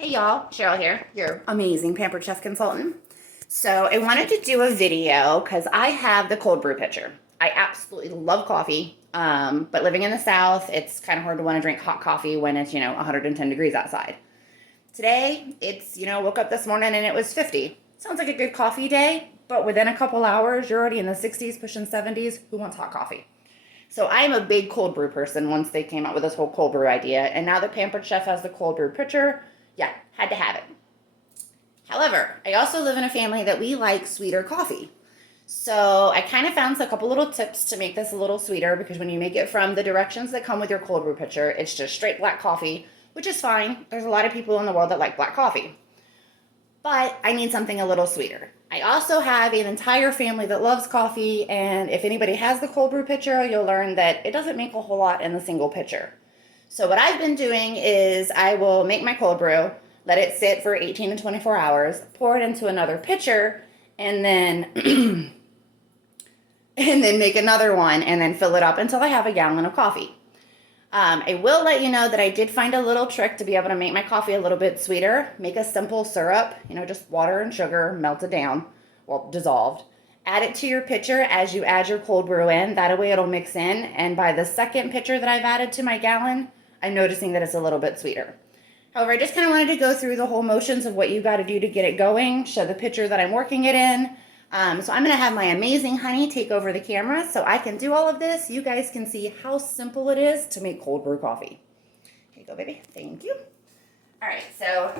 Hey y'all, Cheryl here, your amazing Pampered Chef consultant. So I wanted to do a video because I have the cold brew pitcher. I absolutely love coffee, but living in the South, it's kind of hard to want to drink hot coffee when it's, 110 degrees outside. Today, woke up this morning and it was 50. Sounds like a good coffee day, but within a couple hours, you're already in the 60s, pushing 70s. Who wants hot coffee? So I'm a big cold brew person once they came out with this whole cold brew idea. And now that Pampered Chef has the cold brew pitcher, yeah, had to have it. However, I also live in a family that we like sweeter coffee. So I kind of found a couple little tips to make this a little sweeter because when you make it from the directions that come with your cold brew pitcher, it's just straight black coffee, which is fine. There's a lot of people in the world that like black coffee. But I need something a little sweeter. I also have an entire family that loves coffee, and if anybody has the cold brew pitcher, you'll learn that it doesn't make a whole lot in the single pitcher. So what I've been doing is I will make my cold brew, let it sit for 18 to 24 hours, pour it into another pitcher, and then and then make another one, and then fill it up until I have a gallon of coffee. I will let you know that I did find a little trick to be able to make my coffee a little bit sweeter. Make a simple syrup, just water and sugar melted down, well, dissolved. Add it to your pitcher as you add your cold brew in. That way it'll mix in. And by the second pitcher that I've added to my gallon, I'm noticing that it's a little bit sweeter. However, I just kind of wanted to go through the whole motions of what you got to do to get it going, show the pitcher that I'm working it in. So I'm going to have my amazing honey take over the camera so I can do all of this. You guys can see how simple it is to make cold brew coffee. Here you go, baby. Thank you. All right, so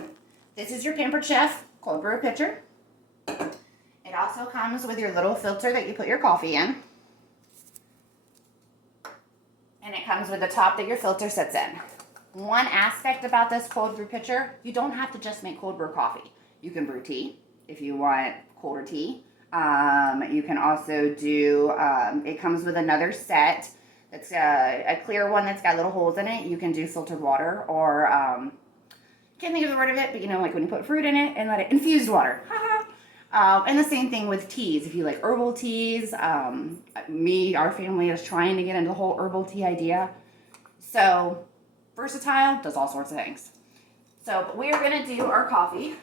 this is your Pampered Chef cold brew pitcher. It also comes with your little filter that you put your coffee in. And it comes with the top that your filter sits in. One aspect about this cold brew pitcher, you don't have to just make cold brew coffee. You can brew tea if you want colder tea. You can also do, it comes with another set that's a clear one that's got little holes in it. You can do filtered water or, can't think of the word of it, but like when you put fruit in it and let it, infused water. And the same thing with teas. If you like herbal teas, our family is trying to get into the whole herbal tea idea. So, versatile, does all sorts of things. So, but we are going to do our coffee.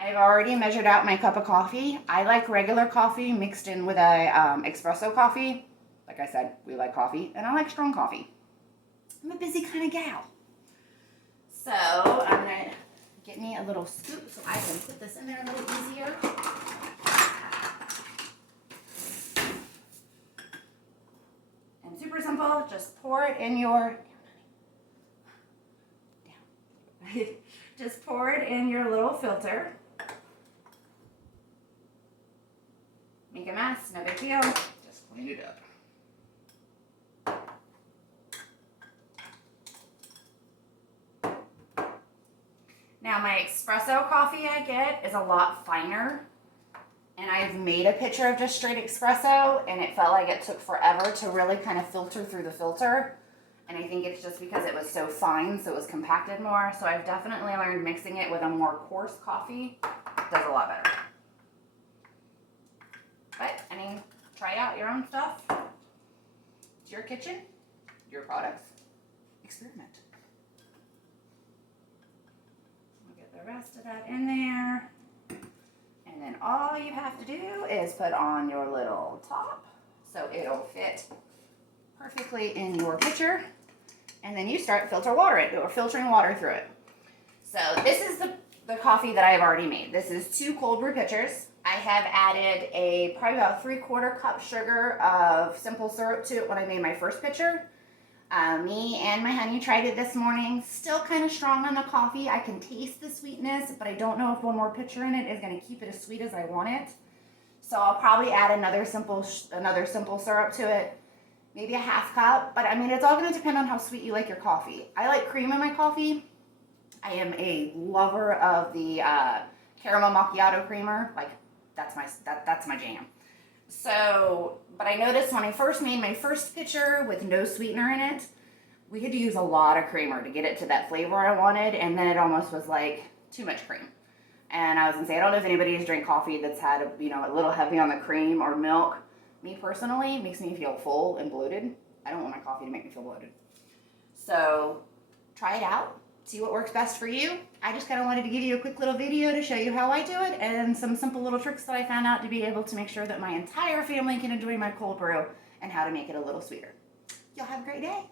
I've already measured out my cup of coffee. I like regular coffee mixed in with a espresso coffee. Like I said, we like coffee, and I like strong coffee. I'm a busy kind of gal. So I'm going to get me a little scoop so I can put this in there a little easier. And super simple, just pour it in your... Just pour it in your little filter. Make a mess, no big deal. Just clean it up. Now my espresso coffee I get is a lot finer. And I've made a pitcher of just straight espresso, and it felt like it took forever to really kind of filter through the filter. And I think it's just because it was so fine, so it was compacted more. So I've definitely learned mixing it with a more coarse coffee does a lot better. But, try out your own stuff. It's your kitchen, your products. Experiment. We'll get the rest of that in there. And then all you have to do is put on your little top so it'll fit perfectly in your pitcher. And then you start filtering water through it. So this is the coffee that I've already made. This is 2 cold brew pitchers. I have added probably about 3/4 cup sugar of simple syrup to it when I made my first pitcher. Me and my honey tried it this morning. Still kind of strong on the coffee. I can taste the sweetness, but I don't know if one more pitcher in it is going to keep it as sweet as I want it. So I'll probably add another simple syrup to it. Maybe a 1/2 cup, but it's all going to depend on how sweet you like your coffee. I like cream in my coffee. I am a lover of the caramel macchiato creamer. Like, that's my jam. So, but I noticed when I first made my first pitcher with no sweetener in it, we had to use a lot of creamer to get it to that flavor I wanted, and then it almost was like too much cream. And I was going to say, I don't know if anybody has drank coffee that's had a little heavy on the cream or milk. Me personally, it makes me feel full and bloated. I don't want my coffee to make me feel bloated. So try it out. see what works best for you. I just kind of wanted to give you a quick little video to show you how I do it and some simple little tricks that I found out to be able to make sure that my entire family can enjoy my cold brew and how to make it a little sweeter. Y'all have a great day.